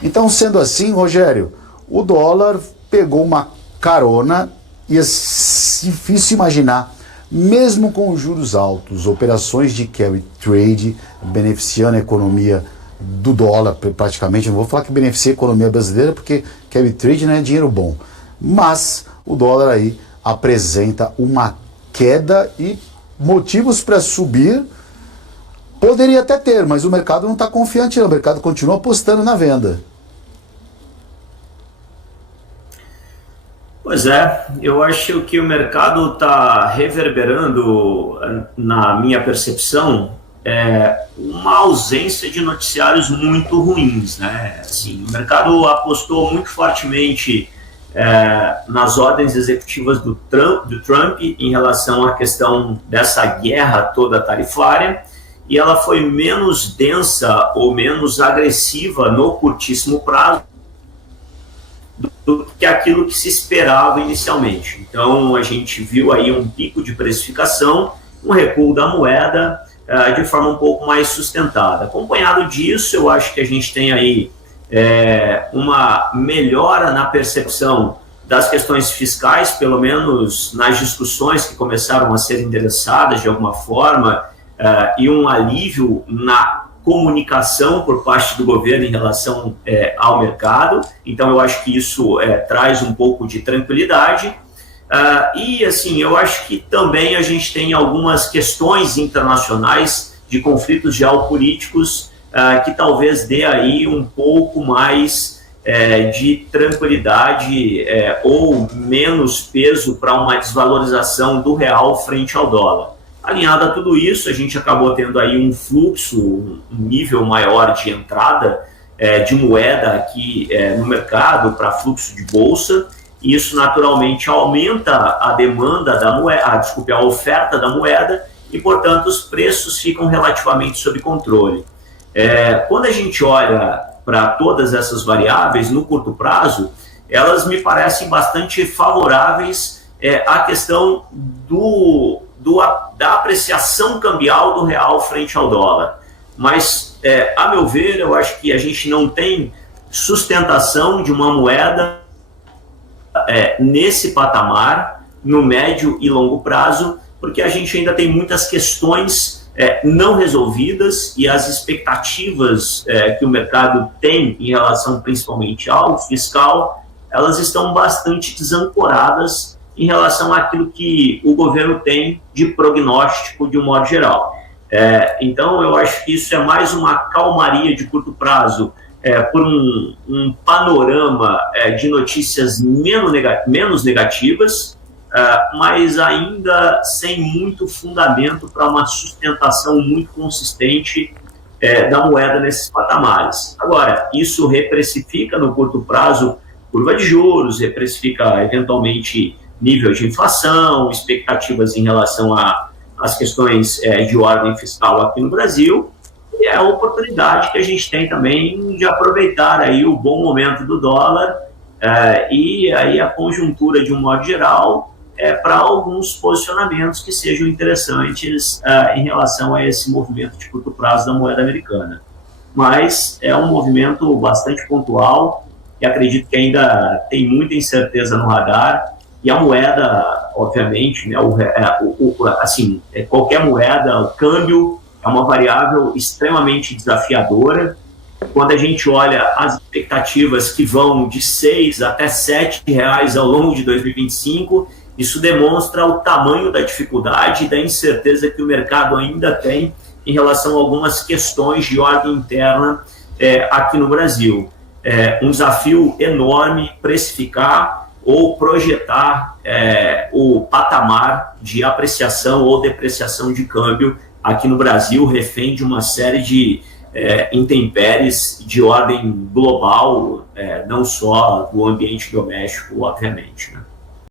Então, sendo assim, Rogério, o dólar pegou uma carona e é difícil imaginar, mesmo com os juros altos, operações de carry trade beneficiando a economia do dólar praticamente. Não vou falar que beneficia a economia brasileira, porque carry trade não é dinheiro bom. Mas o dólar aí apresenta uma queda e motivos para subir poderia até ter, mas o mercado não está confiante, não. O mercado continua apostando na venda. Pois é, eu acho que o mercado está reverberando, na minha percepção, uma ausência de noticiários muito ruins, né? Assim, o mercado apostou muito fortemente nas ordens executivas do Trump em relação à questão dessa guerra toda tarifária, e ela foi menos densa ou menos agressiva no curtíssimo prazo do que aquilo que se esperava inicialmente. Então, a gente viu aí um pico de precificação, um recuo da moeda de forma um pouco mais sustentada. Acompanhado disso, eu acho que a gente tem aí uma melhora na percepção das questões fiscais, pelo menos nas discussões que começaram a ser endereçadas de alguma forma, e um alívio na comunicação por parte do governo em relação ao mercado. Então, eu acho que isso traz um pouco de tranquilidade. E, assim, eu acho que também a gente tem algumas questões internacionais de conflitos geopolíticos que talvez dê aí um pouco mais de tranquilidade ou menos peso para uma desvalorização do real frente ao dólar. Alinhado a tudo isso, a gente acabou tendo aí um fluxo, um nível maior de entrada de moeda aqui no mercado para fluxo de bolsa. E isso naturalmente aumenta a demanda da moeda, a oferta da moeda, e portanto os preços ficam relativamente sob controle. Quando a gente olha para todas essas variáveis no curto prazo, elas me parecem bastante favoráveis à questão da apreciação cambial do real frente ao dólar. Mas, a meu ver, eu acho que a gente não tem sustentação de uma moeda nesse patamar, no médio e longo prazo, porque a gente ainda tem muitas questões não resolvidas, e as expectativas que o mercado tem em relação principalmente ao fiscal, elas estão bastante desancoradas em relação àquilo que o governo tem de prognóstico de um modo geral. Então, eu acho que isso é mais uma calmaria de curto prazo, por um panorama de notícias menos negativas, mas ainda sem muito fundamento para uma sustentação muito consistente da moeda nesses patamares. Agora, isso reprecifica no curto prazo curva de juros, reprecifica eventualmente nível de inflação, expectativas em relação às questões de ordem fiscal aqui no Brasil, e é a oportunidade que a gente tem também de aproveitar aí o bom momento do dólar e aí a conjuntura de um modo geral para alguns posicionamentos que sejam interessantes em relação a esse movimento de curto prazo da moeda americana. Mas é um movimento bastante pontual e acredito que ainda tem muita incerteza no radar. E a moeda, obviamente, né, qualquer moeda, o câmbio é uma variável extremamente desafiadora. Quando a gente olha as expectativas que vão de 6 até 7 reais ao longo de 2025, isso demonstra o tamanho da dificuldade e da incerteza que o mercado ainda tem em relação a algumas questões de ordem interna aqui no Brasil. Um desafio enorme precificar ou projetar o patamar de apreciação ou depreciação de câmbio aqui no Brasil, refém de uma série de intempéries de ordem global, não só do ambiente doméstico, obviamente, né?